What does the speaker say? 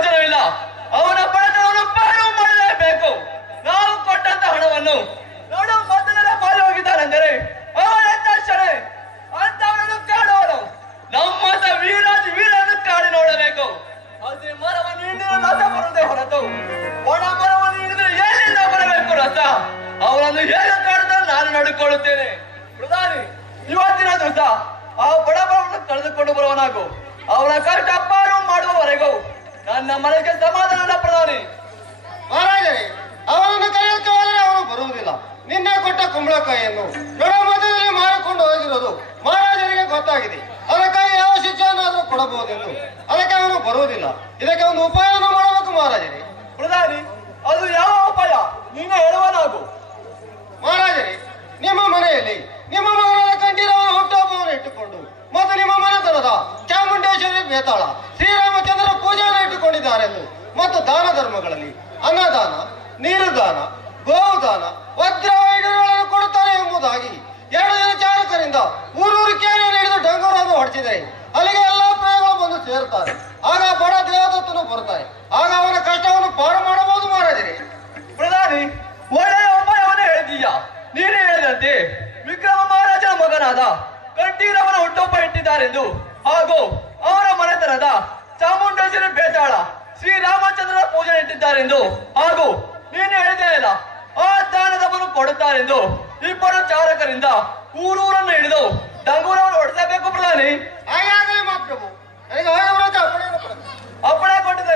ಪ್ರಯೋಜನವಿಲ್ಲ. ಅವನ ಬಡತನವನ್ನು ಪಾರು ಮಾಡಲೇಬೇಕು. ನಾವು ಕೊಟ್ಟಂತ ಹಣವನ್ನು ನೋಡು ಮೊದಲೆಲ್ಲ ಮಾರಿ ಹೋಗಿದ್ದಾನೆಂದರೆ ಅವನೆಂತ ಶರೆ ಅಂತವನನ್ನು ಕಾಣುವನು. ನಮ್ಮಂತ ವೀರನ್ನು ಕಾಡಿ ನೋಡಬೇಕು. ಹಸಿ ಮರವನ್ನು ಹಿಡಿದು ರಸ ಬರುವುದೇ ಹೊರತು ಒಣ ಮರವನ್ನು ಹಿಡಿದು ಎಲ್ಲಿಂದ ಬರಬೇಕು ರಸ? ಅವನನ್ನು ಹೇಗೆ ಕಾಡುತ್ತಾರೆ ನಾನು ನೋಡಿಕೊಳ್ಳುತ್ತೇನೆ. ಪ್ರಧಾನಿ, ಇವತ್ತಿನ ದಿವಸ ಆ ಬಡವರನ್ನು ಕಳೆದುಕೊಂಡು ಬರುವನಾಗು. ಅವನ ಕಷ್ಟ ಪಾರು ಮಾಡುವವರೆಗೂ ನನ್ನ ಮನೆಗೆ ಸಮಾಧಾನ. ಪ್ರಧಾನಿ ಮಹಾರಾಜರೇ, ಅವನನ್ನು ಕರೆಯೋಕೆ ಹೋದರೆ ಅವನು ಬರುವುದಿಲ್ಲ. ನಿನ್ನೆ ಕೊಟ್ಟ ಕುಂಬಳಕಾಯಿಯನ್ನು ಮೊದಲೇ ಮಾರಿಕೊಂಡು ಹೋಗಿರೋದು ಮಹಾರಾಜರಿಗೆ ಗೊತ್ತಾಗಿದೆ. ಅದಕ್ಕಾಗಿ ಯಾವ ಶಿಕ್ಷೆಯನ್ನಾದರೂ ಕೊಡಬಹುದೆಂದು. ಅದಕ್ಕೆ ಅವನು ಬರುವುದಿಲ್ಲ. ಇದಕ್ಕೆ ಒಂದು ಉಪಾಯವನ್ನು ಮಾಡಬೇಕು ಮಹಾರಾಜರೇ. ಪ್ರಧಾನಿ, ಅದು ಯಾವ ಉಪಾಯ ನೀನು ಹೇಳುವನಾಗು. ಮಹಾರಾಜರೇ, ನಿಮ್ಮ ಮನೆಯಲ್ಲಿ ನಿಮ್ಮ ಮಗನಾದ ಕಂಠೀರವ ಹುಟ್ಟುಹಬ್ಬವನ್ನು ಇಟ್ಟುಕೊಂಡು ಮತ್ತು ನಿಮ್ಮ ಮನೆತನದ ಚಾಮುಂಡೇಶ್ವರಿ ಬೇತಾಳ ಶ್ರೀರಾಮಚಂದ್ರ ಪೂಜೆಯನ್ನು ಇಟ್ಟುಕೊಂಡಿದ್ದಾರೆಂದು ಮತ್ತು ದಾನ ಧರ್ಮಗಳಲ್ಲಿ ಅನ್ನದಾನ, ನೀರುದಾನ, ಗೋದಾನ, ವಜ್ರ ವೈಢೂರ್ಯಗಳನ್ನು ಕೊಡುತ್ತಾರೆ ಎಂಬುದಾಗಿ 2 ಜನ ಚಾಲಕರಿಂದ ಊರೂರು ಕೇಳಿಯನ್ನು ಹಿಡಿದು ಡಂಗೂರನ್ನು ಹೊಡೆಸಿದರೆ ಅಲ್ಲಿಗೆ ಎಲ್ಲಾ ಪ್ರಯೋಗಗಳು ಬಂದು ಸೇರುತ್ತಾರೆ. ಆಗ ಬಡ ದೇವದತ್ತನು ಬರುತ್ತಾರೆ. ಆಗ ಅವನ ಕಷ್ಟವನ್ನು ಪಾರು ಮಾಡಬಹುದು ಮಹಾರಾಜರೇ. ಪ್ರಧಾನಿ, ಒಳ್ಳೆಯ ಉಪಾಯವನ್ನು ಹೇಳಿದೀಯ. ನೀನೇ ಹೇಳಿದಂತೆ ವಿಕ್ರಮ ಮಹಾರಾಜನ ಮಗನಾದ ಕಂಠೀರವನ ಹುಟ್ಟುಹಬ್ಬ ಇಟ್ಟಿದ್ದಾರೆಂದು ಹಾಗೂ ಅವರ ಮನೆತನದ ಚಾಮುಂಡೇಶ್ವರಿ ಬೇತಾಳ ಶ್ರೀರಾಮಚಂದ್ರನ ಪೂಜೆ ಇಟ್ಟಿದ್ದಾರೆಂದು ಹಾಗೂ ನೀನು ಹೇಳಿದೆಯಲ್ಲ ಆ ದಾನದವನ್ನು ಕೊಡುತ್ತಾರೆಂದು 2 ಚಾಲಕರಿಂದ ಊರೂರನ್ನು ಹಿಡಿದು ಡಂಗೂರವನ್ನು ಹೊಡೆಸಬೇಕು. ಪ್ರಧಾನಿ ಹಾಗಾಗಲಿ ಮಹಾಪ್ರಭು, ನನಗೆ ಅಪ್ಪಣೆ ಅಪ್ಪಣೆ ಕೊಟ್ಟಿದ್ದಾರೆ.